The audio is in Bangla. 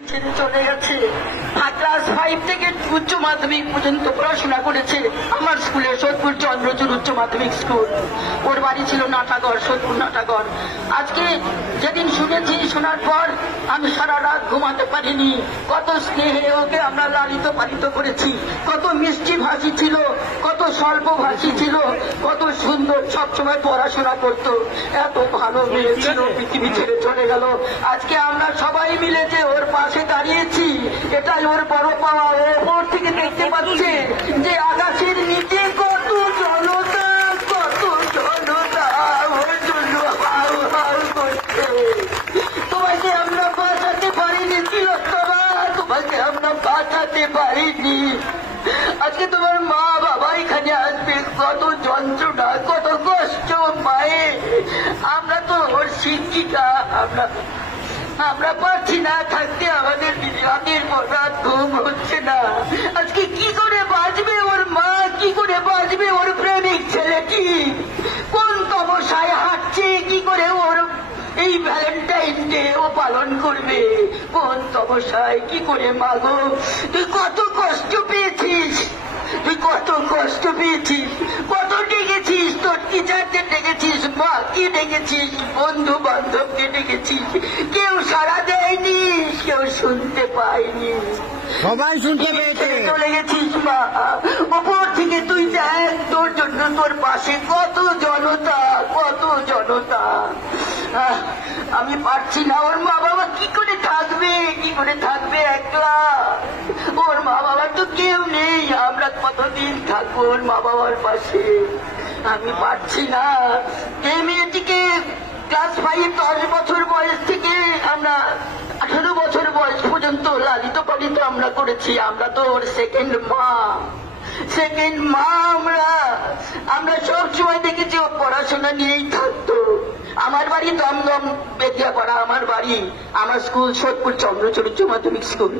ছেড়ে চলে গেছে। ক্লাস 5 থেকে উচ্চ মাধ্যমিক পর্যন্ত পড়াশোনা করেছে আমার স্কুলে, সোদপুর চন্দ্রচূড় উচ্চ মাধ্যমিক স্কুল। ওর বাড়ি ছিল নাটাগড়, সোদপুর নাটাগড়। আজকে যেদিন শুনেছি, শোনার পর আমি সারা রাত ঘুমাতে পারিনি। কত স্নেহে ওকে আমরা লালিত পালিত করেছি, কত মিষ্টি ভাষী ছিল, কত স্বল্প ভাষী ছিল, কত সুন্দর, সবসময় পড়াশোনা করতো। এত ভালো মেয়ে ছিল, পৃথিবী ছেড়ে চলে গেল। আজকে আমরা সবাই মিলে যে ওর পাশে দাঁড়িয়েছি, এটাই ওর বড় পাওয়া। ওপর থেকে দেখতে পাচ্ছে যে আকাশের নিচে কত জনতা, কত জনতা ওর জন্য হাউ হাউ করছে। তোমাকে আমরা বাঁচাতে পারিনি, তিলোত্তমা, তোমাকে আমরা বাঁচাতে পারিনি। আজকে তোমার মা বাবা এখানে আসবে, কত যন্ত্রণা, কত কষ্ট মায়ের। আমরা তো ওর শিক্ষিকা, আমরা পারছি না থাকতে, আমাদের রাতের পর রাত ঘুম হচ্ছে না। আজকে কি করে বাঁচবে ওর মা, কি করে বাঁচবে ওর প্রেমিক ছেলেটি? কোন তমসায় হাঁটছে, কি করে ওর এই ভ্যালেন্টাইন ডে ও পালন করবে? কোন তমসায়, কি করে? মাগো, তুই কত কষ্ট পেয়েছিস, তুই কত কষ্ট পেয়েছিস, কত ডেকেছিস, তোর টিচারদের ডেকেছিস, মাকে ডেকেছিস, বন্ধু বান্ধবকে ডেকেছিস, কেউ সাড়া দেয়নি, কেউ শুনতে পায়নি। সবাই শুনতে পেয়েছে। চলে গেছিস মা, ওপর থেকে তুই দেখ, তোর জন্য তোর পাশে কত জনতা, কত জনতা। আমি পারছি না। ওর মা বাবা কি করে থাকবে, কি করে থাকবে একলা? ওর মা বাবা তো কেউ নেই, আমরা কতদিন থাকবো ওর মা বাবার পাশে? আমি পারছি না। এই মেয়েটিকে ক্লাস 5 10 বছর বয়স থেকে আমরা 18 বছর বয়স পর্যন্ত লালিত পালিত আমরা করেছি। আমরা তো ওর সেকেন্ড মা। আমরা সব সময় দেখেছি ও পড়াশোনা নিয়েই থাকতো। আমার বাড়ি দমদম বেদিয়াপাড়া, আমার বাড়ি, আমার স্কুল সোদপুর চন্দ্রচূড় উচ্চ মাধ্যমিক স্কুল।